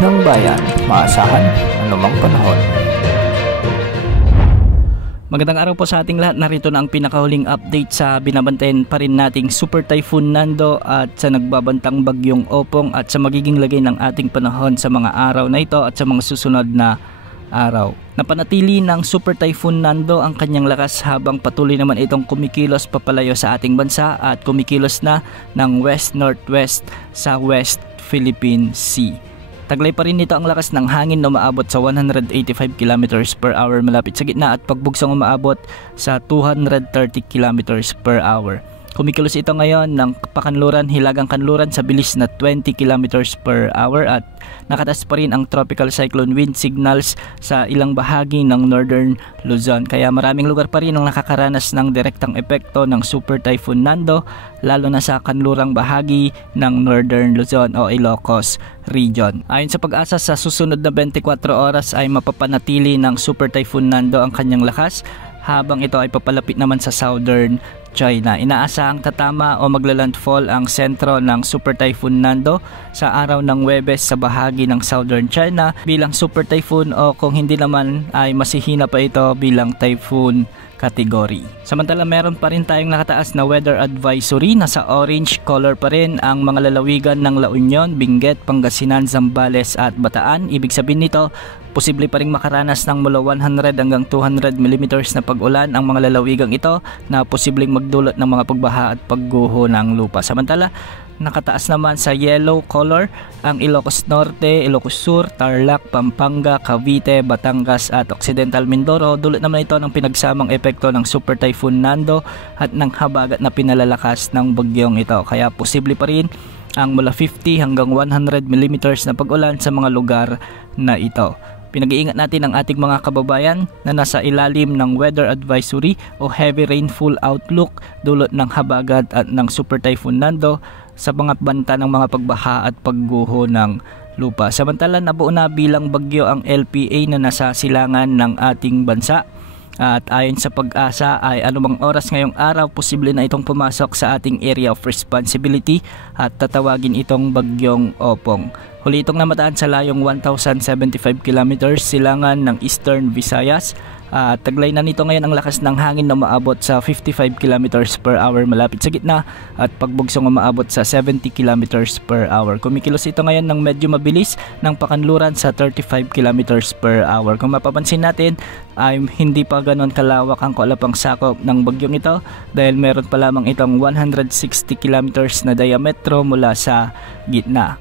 ng bayan, maasahan anumang panahon. Magandang araw po sa ating lahat. Narito na ang pinakahuling update sa binabantayan pa rin nating Super Typhoon Nando at sa nagbabantang bagyong Opong at sa magiging lagay ng ating panahon sa mga araw na ito at sa mga susunod na araw. Napanatili ng Super Typhoon Nando ang kanyang lakas habang patuloy naman itong kumikilos papalayo sa ating bansa at kumikilos na ng west-northwest sa West Philippine Sea. Taglay pa rin nito ang lakas ng hangin na umaabot sa 185 km per hour malapit sa gitna at pagbugsong umaabot sa 230 km per hour. Kumikilos ito ngayon ng pakanluran, hilagang kanluran sa bilis na 20 km per hour at nakataas pa rin ang tropical cyclone wind signals sa ilang bahagi ng northern Luzon. Kaya maraming lugar pa rin ang nakakaranas ng direktang epekto ng Super Typhoon Nando, lalo na sa kanlurang bahagi ng northern Luzon o Ilocos region. Ayon sa pag-asa, sa susunod na 24 oras ay mapapanatili ng Super Typhoon Nando ang kanyang lakas habang ito ay papalapit naman sa southern China. Inaasahang tatama o maglalandfall ang sentro ng Super Typhoon Nando sa araw ng Huwebes sa bahagi ng southern China bilang Super Typhoon o kung hindi naman ay masihina pa ito bilang Typhoon category. Samantala meron pa rin tayong nakataas na weather advisory. Nasa orange color pa rin ang mga lalawigan ng La Union, Benguet, Pangasinan, Zambales at Bataan. Ibig sabihin nito, posible pa rin makaranas ng mula 100 hanggang 200 mm na pag-ulan ang mga lalawigang ito na posibleng magdulot ng mga pagbaha at pagguho ng lupa. Samantala, nakataas naman sa yellow color ang Ilocos Norte, Ilocos Sur, Tarlac, Pampanga, Cavite, Batangas at Occidental Mindoro. Dulot naman ito ng pinagsamang epekto ng Super Typhoon Nando at ng habagat na pinalalakas ng bagyong ito. Kaya posible pa rin ang mula 50 hanggang 100 mm na pag-ulan sa mga lugar na ito. Pinag-iingat natin ang ating mga kababayan na nasa ilalim ng weather advisory o heavy rainfall outlook dulot ng habagat at ng Super Typhoon Nando sa mga banta ng mga pagbaha at pagguho ng lupa. Samantala nabuo na bilang bagyo ang LPA na nasa silangan ng ating bansa. At ayon sa pag-asa ay anumang oras ngayong araw posible na itong pumasok sa ating area of responsibility at tatawagin itong bagyong Opong. Huli itong namataan sa layong 1,075 km silangan ng Eastern Visayas. Taglay na nito ngayon ang lakas ng hangin na umaabot sa 55 km per hour malapit sa gitna at pagbugsong umaabot sa 70 km per hour. Kumikilos ito ngayon ng medyo mabilis ng pakanluran sa 35 km per hour. Kung mapapansin natin ay hindi pa ganon kalawak ang kaulapang sakop ng bagyong ito dahil meron pa lamang itong 160 km na diametro mula sa gitna.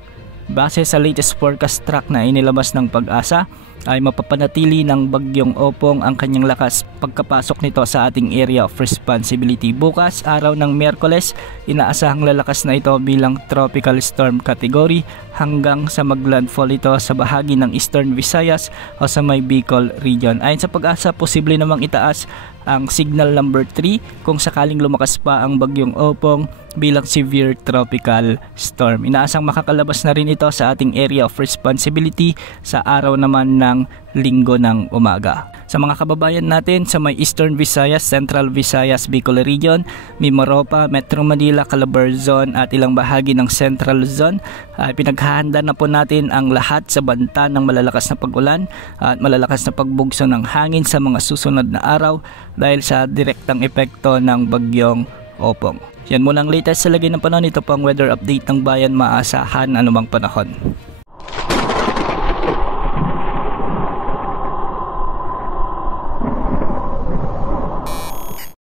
Base sa latest forecast track na inilabas ng pag-asa ay mapapanatili ng bagyong Opong ang kanyang lakas pagkapasok nito sa ating area of responsibility. Bukas, araw ng Miyerkules, inaasahang lalakas na ito bilang tropical storm category hanggang sa maglandfall ito sa bahagi ng Eastern Visayas o sa may Bicol region. Ayon sa pag-asa, posible namang itaas ang signal number 3 kung sakaling lumakas pa ang bagyong Opong bilang severe tropical storm. Inaasang makakalabas na rin ito sa ating area of responsibility sa araw naman ng Linggo ng umaga. Sa mga kababayan natin sa may Eastern Visayas, Central Visayas, Bicol Region, Mimaropa, Metro Manila, Calabarzon at ilang bahagi ng Central Luzon, ay pinaghahanda na po natin ang lahat sa banta ng malalakas na pag-ulan at malalakas na pagbugso ng hangin sa mga susunod na araw dahil sa direktang epekto ng bagyong Opong. Yan muna ang latest sa lagay ng panahon. Ito po ang weather update ng bayan, maasahan anumang panahon.